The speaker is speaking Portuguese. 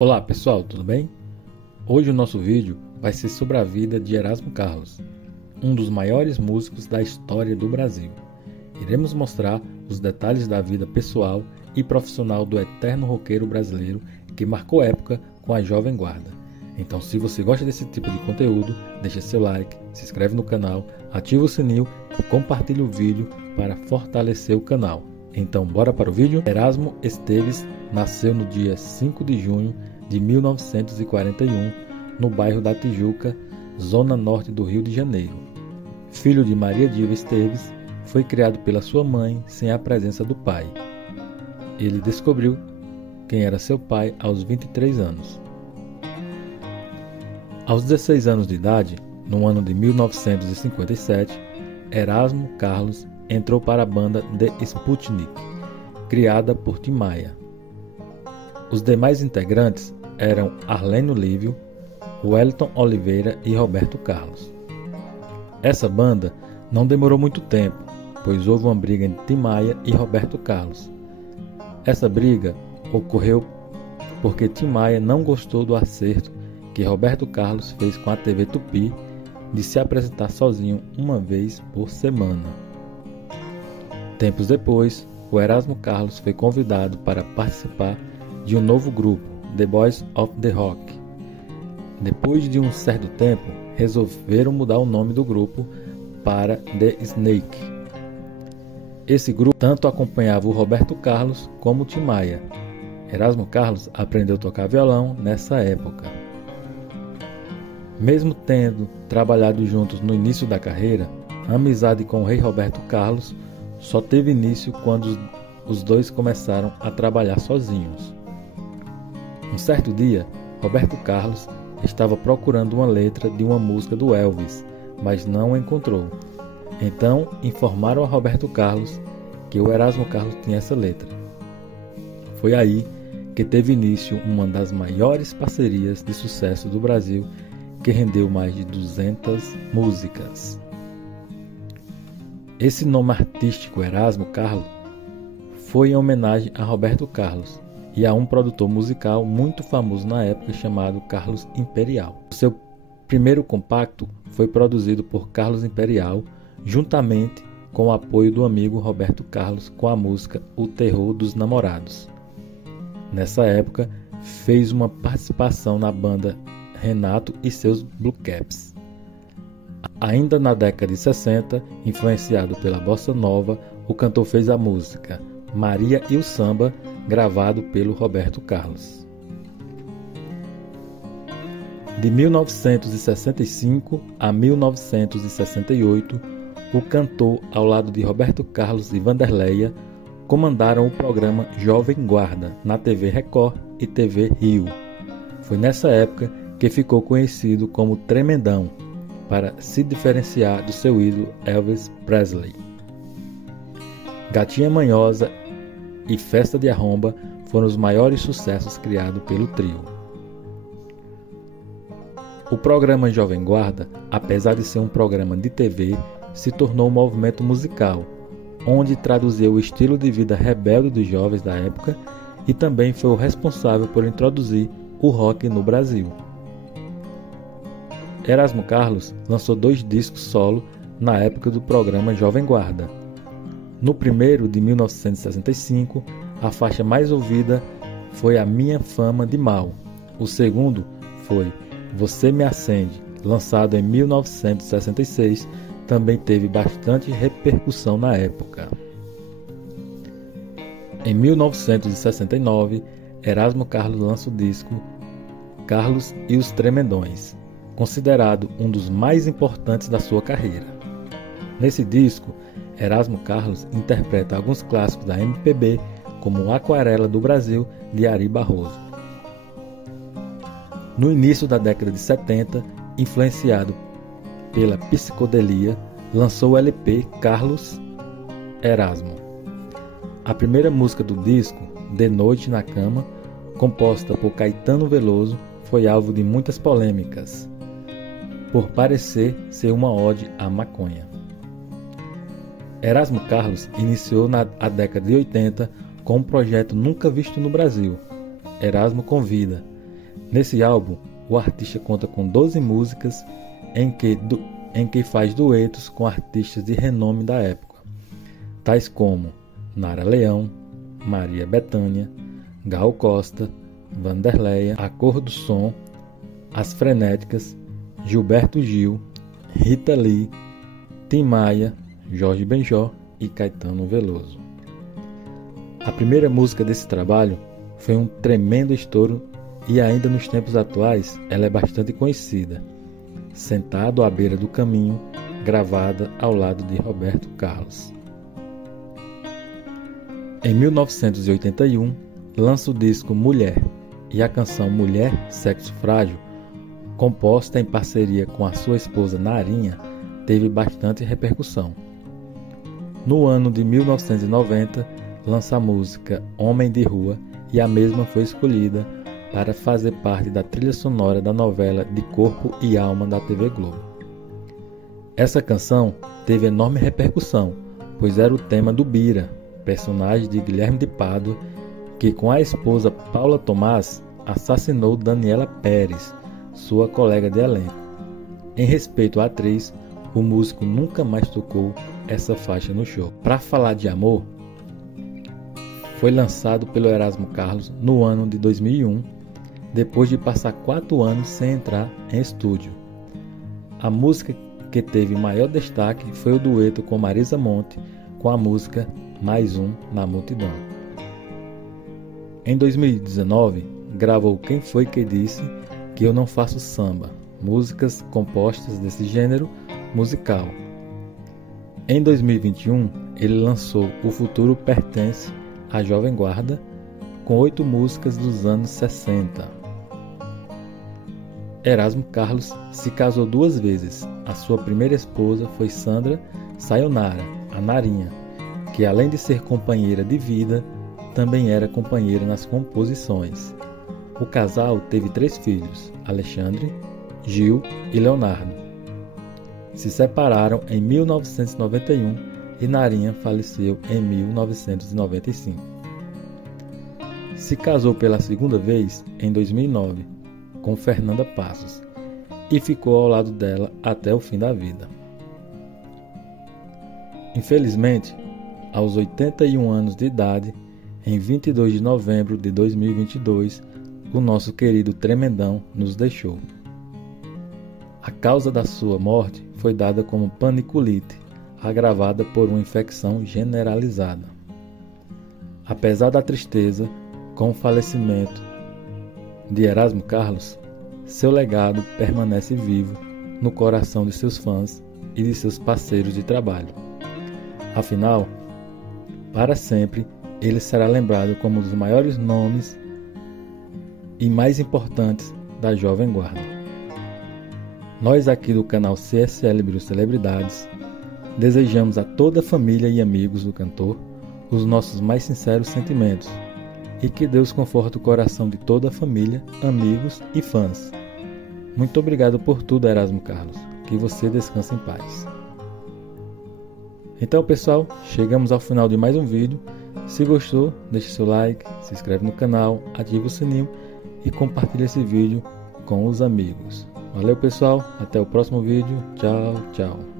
Olá pessoal, tudo bem? Hoje o nosso vídeo vai ser sobre a vida de Erasmo Carlos, um dos maiores músicos da história do Brasil. Iremos mostrar os detalhes da vida pessoal e profissional do eterno roqueiro brasileiro que marcou época com a Jovem Guarda. Então, se você gosta desse tipo de conteúdo, deixa seu like, se inscreve no canal, ativa o sininho e compartilha o vídeo para fortalecer o canal. Então, bora para o vídeo? Erasmo Esteves nasceu no dia 5 de junho de 1941, no bairro da Tijuca, zona norte do Rio de Janeiro. Filho de Maria Diva Esteves, foi criado pela sua mãe sem a presença do pai. Ele descobriu quem era seu pai aos 23 anos. Aos 16 anos de idade, no ano de 1957, Erasmo Carlos entrou para a banda The Sputnik, criada por Tim Maia. Os demais integrantes eram Arlênio Lívio, Wellington Oliveira e Roberto Carlos. Essa banda não demorou muito tempo, pois houve uma briga entre Tim Maia e Roberto Carlos. Essa briga ocorreu porque Tim Maia não gostou do acerto que Roberto Carlos fez com a TV Tupi de se apresentar sozinho uma vez por semana. Tempos depois, o Erasmo Carlos foi convidado para participar de um novo grupo, The Boys of the Rock. Depois de um certo tempo, resolveram mudar o nome do grupo para The Snake. Esse grupo tanto acompanhava o Roberto Carlos como o Tim Maia. Erasmo Carlos aprendeu a tocar violão nessa época. Mesmo tendo trabalhado juntos no início da carreira, a amizade com o rei Roberto Carlos só teve início quando os dois começaram a trabalhar sozinhos. Um certo dia, Roberto Carlos estava procurando uma letra de uma música do Elvis, mas não a encontrou. Então, informaram a Roberto Carlos que o Erasmo Carlos tinha essa letra. Foi aí que teve início uma das maiores parcerias de sucesso do Brasil, que rendeu mais de 200 músicas. Esse nome artístico, Erasmo Carlos, foi em homenagem a Roberto Carlos e a um produtor musical muito famoso na época chamado Carlos Imperial. O seu primeiro compacto foi produzido por Carlos Imperial, juntamente com o apoio do amigo Roberto Carlos com a música O Terror dos Namorados. Nessa época, fez uma participação na banda Renato e seus Blue Caps. Ainda na década de 60, influenciado pela bossa nova, o cantor fez a música Maria e o Samba, gravado pelo Roberto Carlos. De 1965 a 1968, o cantor, ao lado de Roberto Carlos e Vanderleia, comandaram o programa Jovem Guarda na TV Record e TV Rio. Foi nessa época que ficou conhecido como Tremendão, para se diferenciar do seu ídolo Elvis Presley. Gatinha Manhosa e Festa de Arromba foram os maiores sucessos criados pelo trio. O programa Jovem Guarda, apesar de ser um programa de TV, se tornou um movimento musical, onde traduzia o estilo de vida rebelde dos jovens da época e também foi o responsável por introduzir o rock no Brasil. Erasmo Carlos lançou 2 discos solo na época do programa Jovem Guarda. No primeiro, de 1965, a faixa mais ouvida foi A Minha Fama de Mal. O segundo foi Você Me Acende, lançado em 1966, também teve bastante repercussão na época. Em 1969, Erasmo Carlos lança o disco Carlos e os Tremendões, considerado um dos mais importantes da sua carreira. Nesse disco, Erasmo Carlos interpreta alguns clássicos da MPB, como Aquarela do Brasil, de Ari Barroso. No início da década de 70, influenciado pela psicodelia, lançou o LP Carlos Erasmo. A primeira música do disco, De Noite na Cama, composta por Caetano Veloso, foi alvo de muitas polêmicas, por parecer ser uma ode à maconha. Erasmo Carlos iniciou na década de 80 com um projeto nunca visto no Brasil, Erasmo Convida, Nesse álbum, o artista conta com 12 músicas em que faz duetos com artistas de renome da época, tais como Nara Leão, Maria Bethânia, Gal Costa, Vanderleia, A Cor do Som, As Frenéticas, Gilberto Gil, Rita Lee, Tim Maia, Jorge Benjor e Caetano Veloso. A primeira música desse trabalho foi um tremendo estouro e ainda nos tempos atuais ela é bastante conhecida. Sentado à beira do caminho, gravada ao lado de Roberto Carlos. Em 1981, lança o disco Mulher e a canção Mulher, Sexo Frágil, composta em parceria com a sua esposa Narinha, teve bastante repercussão. No ano de 1990, lança a música Homem de Rua e a mesma foi escolhida para fazer parte da trilha sonora da novela De Corpo e Alma da TV Globo. Essa canção teve enorme repercussão, pois era o tema do Bira, personagem de Guilherme de Pádua, que com a esposa Paula Tomás assassinou Daniela Pérez, sua colega de elenco. Em respeito à atriz, o músico nunca mais tocou essa faixa no show. Para Falar de Amor foi lançado pelo Erasmo Carlos no ano de 2001, depois de passar 4 anos sem entrar em estúdio. A música que teve maior destaque foi o dueto com Marisa Monte, com a música Mais Um na Multidão. Em 2019, gravou Quem Foi Que Disse Que Eu Não Faço Samba, músicas compostas desse gênero musical. Em 2021, ele lançou O Futuro Pertence à Jovem Guarda, com 8 músicas dos anos 60. Erasmo Carlos se casou 2 vezes. A sua primeira esposa foi Sandra Sayonara, a Narinha, que além de ser companheira de vida, também era companheira nas composições. O casal teve 3 filhos, Alexandre, Gil e Leonardo. Se separaram em 1991 e Narinha faleceu em 1995. Se casou pela segunda vez em 2009 com Fernanda Passos e ficou ao lado dela até o fim da vida. Infelizmente, aos 81 anos de idade, em 22 de novembro de 2022, o nosso querido Tremendão nos deixou. A causa da sua morte foi dada como paniculite, agravada por uma infecção generalizada. Apesar da tristeza com o falecimento de Erasmo Carlos, seu legado permanece vivo no coração de seus fãs e de seus parceiros de trabalho. Afinal, para sempre, ele será lembrado como um dos maiores nomes e mais importantes da Jovem Guarda. Nós aqui do canal CSL Brio Celebridades desejamos a toda a família e amigos do cantor os nossos mais sinceros sentimentos e que Deus conforte o coração de toda a família, amigos e fãs. Muito obrigado por tudo, Erasmo Carlos. Que você descanse em paz. Então, pessoal, chegamos ao final de mais um vídeo. Se gostou, deixe seu like, se inscreve no canal, ative o sininho e compartilhe esse vídeo com os amigos. Valeu, pessoal. Até o próximo vídeo. Tchau, tchau.